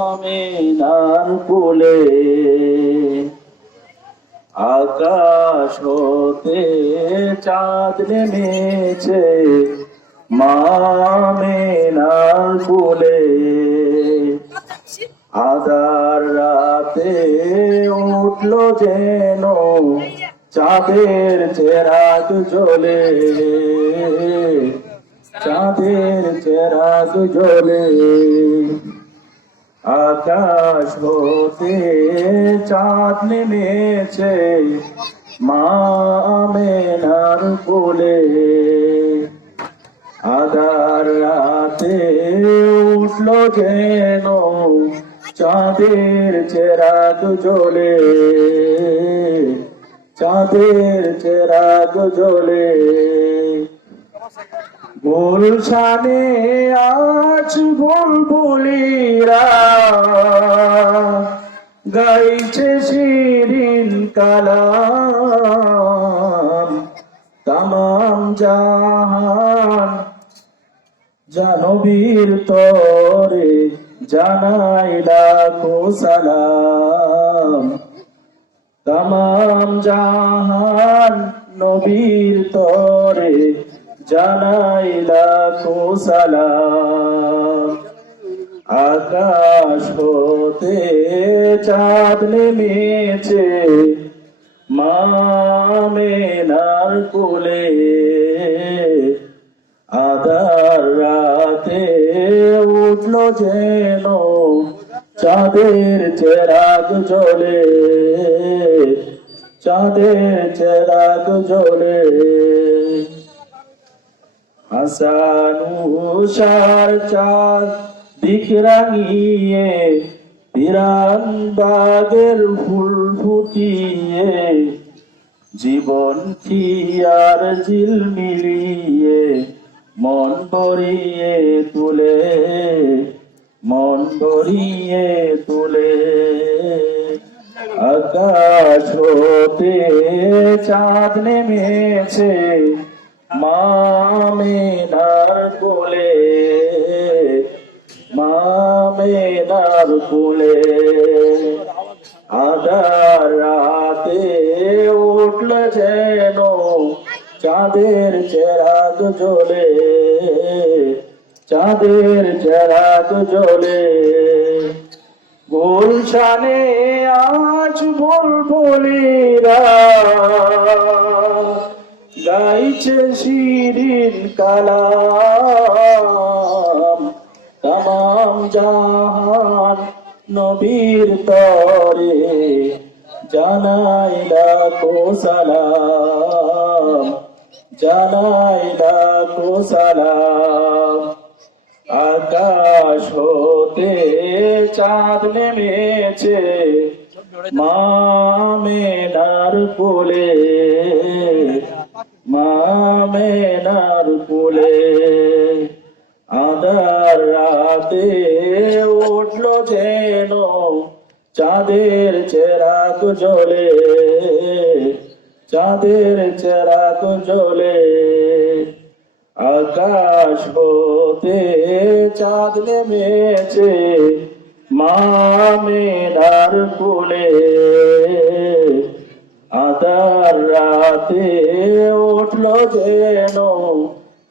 মামিনার কোলে আকাশ হতে চাঁদ নেমেছে মামিনার কোলে আধার রাতে উঠলো যেন চাঁদের চেরাগ জ্বলে চাঁদের চেরাগ জ্বলে আকাশ হতে চাঁদ নেমেছে মামিনার কোলে আধার রাতে উঠলো যেন চাঁদের চেরাগ জ্বলে চাঁদের চেরাগ জ্বলে গুলশানে আজ বুলবুলিরা গাইছে শিরিন কালাম তামাম জাহান জানবীর তরে জানাই লাখো সালাম তামাম জাহান নবীর তরে জানাই লাখো সালাম আকাশ হতে চাঁদ নেমেছে মামিনার কোলে আধার রাতে উঠলো যেন চাঁদের চেরাগ জ্বলে চাঁদের চেরাগ জ্বলে হাসান উষার চাঁদ দিক রাঙিয়ে বিরান বাগের ফুল ফুটিয়ে জীবন কি আর ঝিল মিলিয়ে মন ভরিয়ে তুলে মন ভরিয়ে তুলে আকাশ হতে চাঁদ নেমেছে মামিনার কোলে মামিনার কোলে আধার রাতে উঠল যেন চাঁদের চেরাগ জ্বলে চাঁদের চেরাগ জ্বলে গুলশানে আজ বুলবুলিরা গাইছে শিরিন কালাম তামাম জাহান নবীর তরে জানাই লাখো সালাম জানাই লাখো সালাম আকাশ হতে চাঁদ নেমেছে মামিনার কোলে মামিনার কোলে আধার রাতে উঠলো যেন চাঁদের চেরাগ জ্বলে চাঁদের চেরাগ জ্বলে আকাশ হতে চাঁদ নেমেছে মামিনার কোলে আধার রাতে উঠলো যেন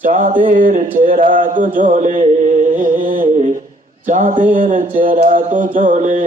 চাঁদের চেরাগ জ্বলে চাঁদের চেরাগ জ্বলে